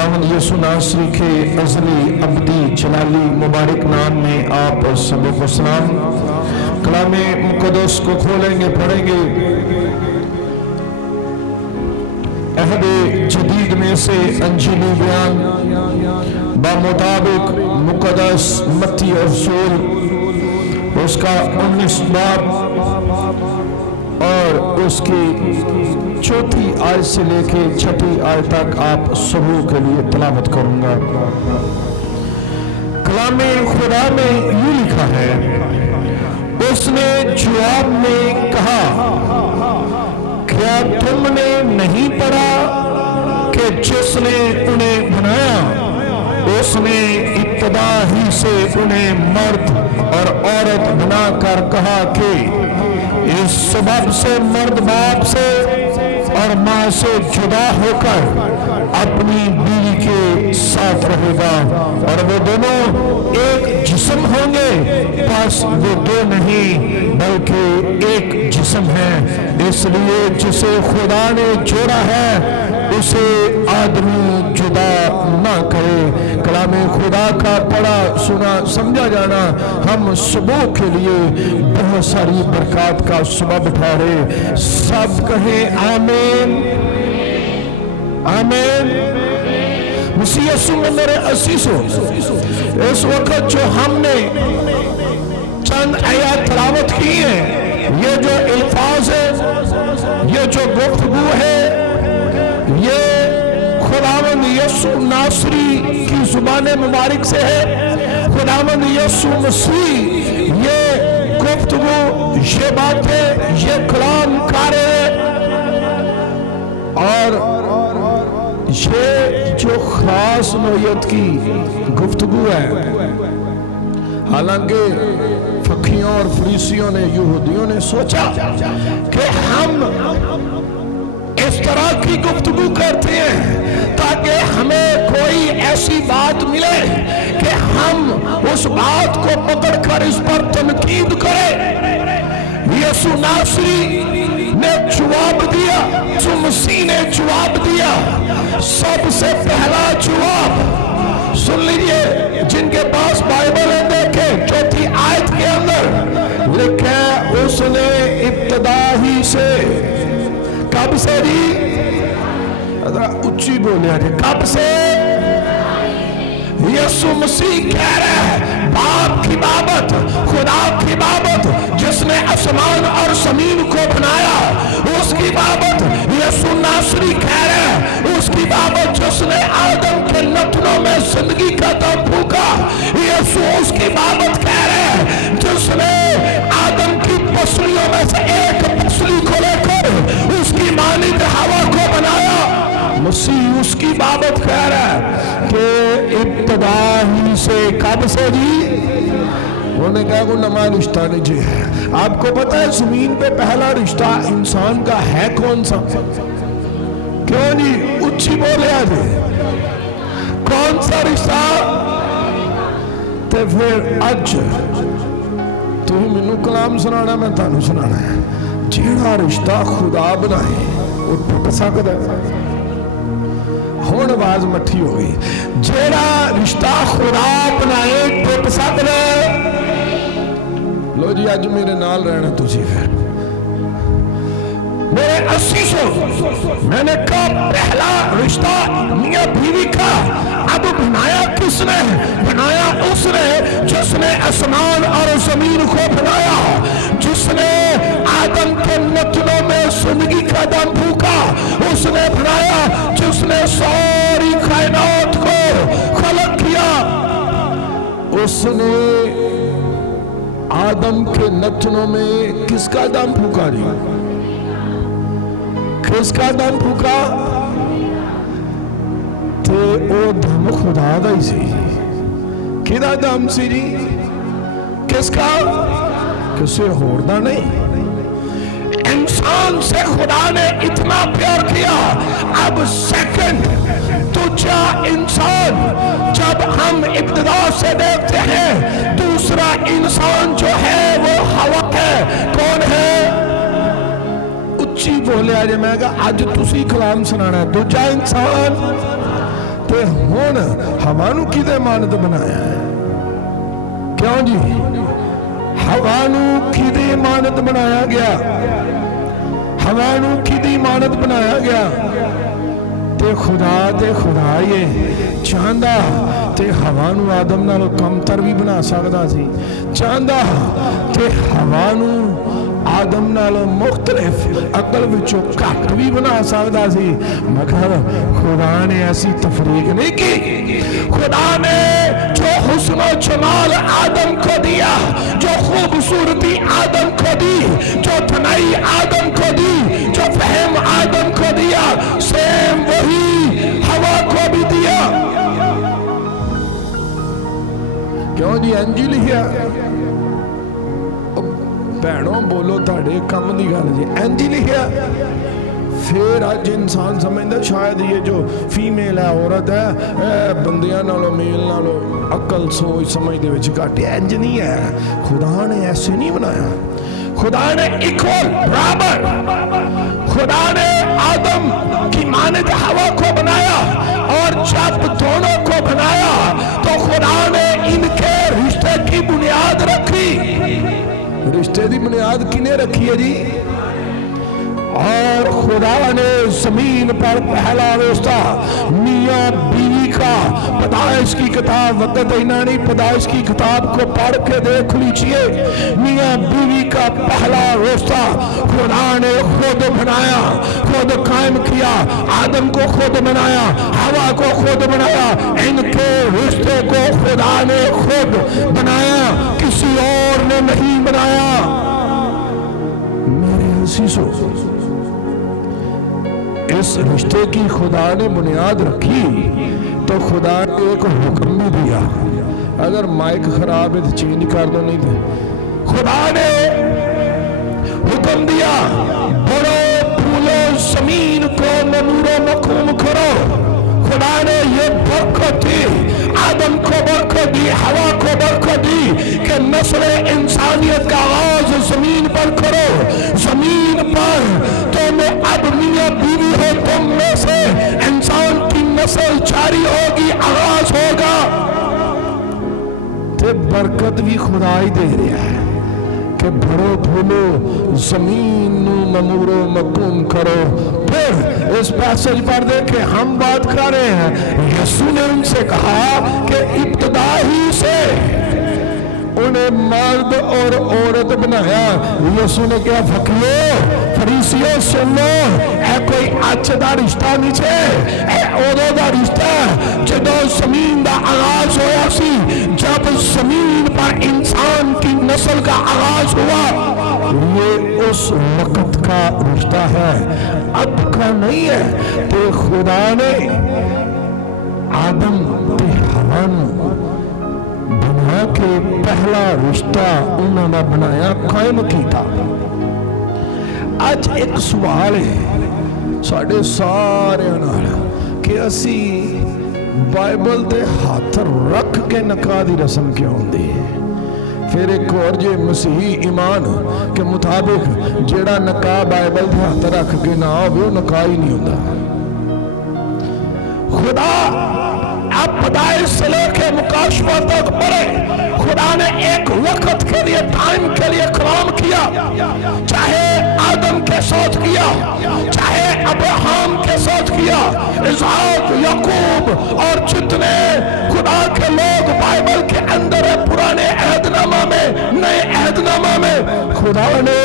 खुदावंद यीशु नासरी के अज़ली अब्दी जलाली मुबारक नाम में आप सबों को सलाम। कलाम मुक़द्दस को खोलेंगे, पढ़ेंगे। अहद जदीद में से अंजीली बयान बामुताबिक मुक़द्दस मत्ती और रसूल उसका 19 बाब और उसकी चौथी आयत से लेके छठी आयत तक आप सबों के लिए तिलावत करूंगा। कलामे खुदा में यूं लिखा है, उसने जवाब में कहा, क्या तुमने नहीं पढ़ा कि जिसने उन्हें बनाया उसने इब्तिदा ही से उन्हें मर्द और औरत बनाकर कहा कि इस सबब से मर्द बाप से और माँ से जुदा होकर अपनी बीवी के साथ रहेगा और वो दोनों एक जिस्म होंगे। बस वो दो नहीं बल्कि एक जिस्म है। इसलिए जिसे खुदा ने जोड़ा है उसे आदमी जुदा ना करे। कलामे खुदा का पढ़ा सुना समझा जाना हम सबों के लिए बहुत सारी बरकत का सबब ठहरे। सब कहें आमीन आमीन। मसीह यीशु में मेरे असीसों, इस वक्त जो हमने चंद आयत तिलावत की है, ये जो अल्फाज है, ये जो गुफ्तगू है, ये खुदावंद यीशु नासरी की जुबान मुबारक से है। खुदावंद यीशु मसीह ये गुफ्तगू, ये बातें, ये कलाम कर रहे हैं और ये जो खास नौयत की गुफ्तगू है। हालांकि फकीयों और फरीसियों ने, यहूदियों ने सोचा कि हम इस तरह की गुफ्तगू करते हैं ताकि हमें कोई ऐसी बात मिले कि हम उस बात को पकड़कर इस पर तनकीद करें। यीशु नासरी ने जवाब दिया, यीशु मसीह ने जवाब दिया। सबसे पहला जवाब सुन लीजिए, जिनके पास बाइबल है देखे, चौथी आयत के अंदर लिखा, उसने इब्तिदा ही से, कब से जी, उच्ची बोले, कब से? यीशु मसीह कह रहा है बाप की बाबत, खुदा की बाबत, जिसने आसमान और जमीन को बनाया, उसकी बाबत यीशु नासरी कह रहा है। उसकी बाबत जिसने आदम के नथनों में जिंदगी का दम फूंका, यीशु उसकी बाबत कह रहा है। जिसने आदम की पसलियों में से एक पसली को लेकर उसकी मानिंद हवा को बनाया, मसीह उसकी बाबत कह रहा है कि इब्तिदा ही से, कब से जी? उन्होंने कहा वो नमा रिश्ता नहीं जी है। आपको पता है जमीन पे पहला रिश्ता इंसान का है कौन सा? क्यों जी उच्ची बोले आज, कौन सा रिश्ता? तो फिर अज तुम मैनू कलाम सुनाना, मैं थानू सुनाना है। जेड़ा रिश्ता खुदा बनाए वो टुट सकता है। हुण आवाज मठी हो गई। जेड़ा रिश्ता खुदा बनाए टुट सकता है। लो जी अज मेरे नाल रहना तुसी। फिर मेरे असीसों, मैंने कहा पहला रिश्ता मियां बीवी का अब बनाया किसने? बनाया उसने जिसने आसमान और जमीन को बनाया, जिसने आदम के नथनों में जिंदगी का दम फूंका, उसने बनाया। जिसने सारी कायनात को खलक किया, उसने आदम के नथनों में किसका दम फूंका जी? किसका दम फूंका? तो वो दम खुदा दा ही सी। किदा दम सी जी? किसका? किसी होर दा नहीं। इंसान से खुदा ने इतना प्यार किया। अब सेकंड दूसरा इंसान जब हम इब्तिदा से देखते हैं, दूसरा इंसान जो है वो हवा है। कौन है? उच्ची बोले आज, मैं कहा अज तुसी कलाम सुनाना। दूजा इंसान تے ہن ہوا نو کدے مانت بنایا ہے؟ کیوں جی؟ ہوا نو کدے مانت بنایا گیا؟ ہوا نو کدی مانت بنایا گیا؟ تے خدا یہ چاہندا تے ہوا نو آدم نالو کم تر بھی بنا سکدا سی، چاہندا تے ہوا نو آدم نالو مختلف عقل وچوں گھٹ بھی بنا سکدا سی، مگر خدا نے ایسی تفریق نہیں کی۔ خدا نے جو حسن و جمال آدم کو دیا، جو خوبصورتی آدم کو دی، جو تنائی آدم کو دی، جو فہم آدم کو دیا، سیم وہی ہوا کو بھی دیا۔ کیوں جی انجی لکھیا؟ بہنوں بولو تاڑے کم دی گل جی، انجی لکھیا؟ پھر آج انسان سمجھتا شاید یہ جو فیمیل ہے، عورت ہے، بندیاں نالو میل نالو عقل سوچ سمجھ دے وچ گھٹ ہے، انج نہیں ہے۔ خدا نے ایسے نہیں بنایا، خدا نے ایکول برابر، خدا نے آدم کی مانند ہوا کو بنایا، اور جب دونوں کو بنایا تو خدا نے ان کے رشتے کی بنیاد رکھی۔ رشتے دی بنیاد کنے رکھی ہے جی؟ اور خدا نے زمین پر پہلا رشتہ میاں بیوی کا، پیدائش کی کتاب، وقت اینا نہیں، پیدائش کی کتاب کو پڑھ کے دیکھ لیجئے، میاں بیوی کا پہلا رشتہ خدا نے خود بنایا، خود قائم کیا۔ آدم کو خود بنایا، ہوا کو خود بنایا، ان کے رشتے کو خدا نے خود بنایا، کسی اور نے نہیں بنایا۔ میرے عزیزو، اس رشتے کی خدا نے بنیاد رکھی تو خدا نے ایک حکم بھی دیا۔ اگر مائک خراب ہے تو چینج کر دو، نہیں دے۔ خدا نے حکم دیا، بڑو پھولو، زمین کو نمور و مکوم کرو۔ خدا نے یہ برکت دی، آدم کو برکت دی، ہوا کو برکت دی کہ نسل انسانیت کا آغاز زمین پر کرو۔ زمین پر تم اب میاں بیوی ہو، تم میں سے انسان کی نسل جاری ہوگی، آغاز ہوگا۔ تے برکت بھی خدا ہی دے رہا ہے کہ بڑو پھولو، زمین نو ممور و مکوم کرو۔ پھر اس پیسج پر دیکھیں، ہم بات کر رہے ہیں، یسوع نے ان سے کہا کہ ابتدا ہی سے انہیں مرد اور عورت بنایا۔ یسوع نے کیا فقیرو، فریسیوں سنو، اے کوئی اچھ دا رشتہ نہیں چھے، اے عودو دا رشتہ جدو زمین دا آغاز ہویا سی، جب زمین پر انسان کی نسل کا آغاز ہوا، یہ اس وقت کا رشتہ ہے، اب کا نہیں ہے۔ تے خدا نے آدم تے ہوا نو بنا کے پہلا رشتہ انہوں نے بنایا، قائم کیتا۔ آج ایک سوال ہے ساڑھے سارے نال کہ اسی بائبل دے ہاتھ رکھ کے نکاح دی رسم کیوں ہوندی ہے؟ پھر ایک اور جے مسیحی ایمان کے مطابق جیڑا نکاح بائبل دے ہاتھ رکھ کے نہ ہوئے وہ نکاح ہی نہیں ہوتا۔ خدا اب پیدائش سے لے کے مکاشفہ تک پڑھے، خدا نے ایک وقت کے لیے، ٹائم کے لیے کلام کیا، چاہے آدم کے ساتھ کیا، چاہے ابراہم کے ساتھ کیا، اسحاق، یعقوب اور جتنے خدا کے لوگ بائبل کے اندر ہے، پرانے عہد نامہ میں، نئے عہد نامہ میں، خدا نے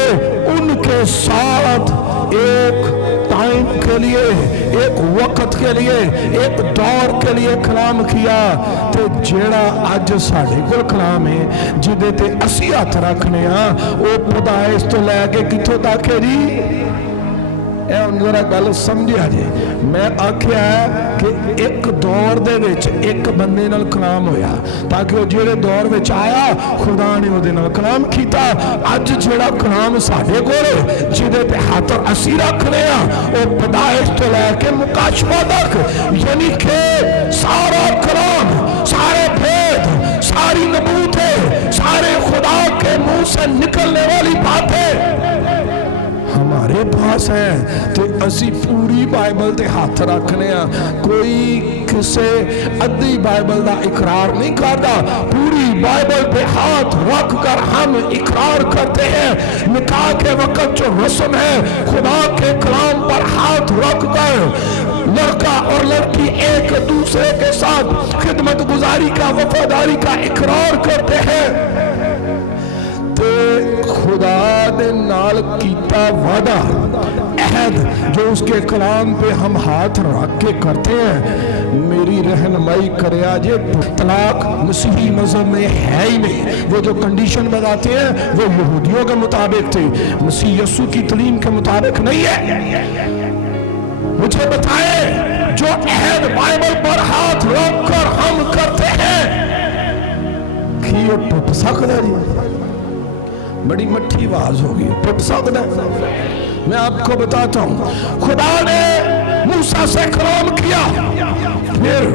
ان کے ساتھ ایک ٹائم کے لیے، ایک وقت کے لیے، ایک دور کے لیے کلام کیا۔ تے جیڑا آج ساڑھے کل کلام ہے جدے تے اسی ہاتھ رکھنے ہاں، وہ پیدائش تو لے کے کتھوں تک ہے جی؟ اے ان ذرا گل سمجھا جی، میں آکھیا ہے کہ ایک دور دے وچ ایک بندے نال کلام ہویا تاکہ وہ جیڑے دور وچ آیا خدا نے وہ دے نال کلام کیتا۔ اج جیڑا کلام ساڈے کول جدے تے ہاتھ اسی رکھنے ہاں، وہ پیدائش تو لے کے مکاشفہ تک، یعنی کہ سارا کلام، سارے بھید، ساری نبوتیں، سارے خدا کے منہ سے نکلنے والی باتیں ہمارے मेरे पास है तो असी पूरी बाइबल ते हाथ रखने कोई किसे अद्धी बाइबल का इकरार नहीं करता पूरी बाइबल पे हाथ रख कर हम इकरार करते हैं निकाह के वक्त जो रस्म है खुदा के कलाम पर हाथ रख कर लड़का और लड़की एक दूसरे के साथ खिदमत गुजारी का वफादारी का इकरार करते हैं ते खुदा दे नाल कीता वादा अहद जो उसके कलाम पे हम हाथ रख के करते हैं मेरी रहनुमाई करया जे तलाक मसीही मजहब में है ही नहीं वो जो कंडीशन बताते हैं वो यहूदियों के मुताबिक थे मसीह यीशु की तालीम के मुताबिक नहीं है मुझे बताए जो अहद बाइबल पर हाथ रख कर हम करते हैं कि वो टूट सकता जी बड़ी मट्ठी आवाज होगी टूट सकता मैं आपको बताता हूं खुदा ने मूसा से कलाम किया फिर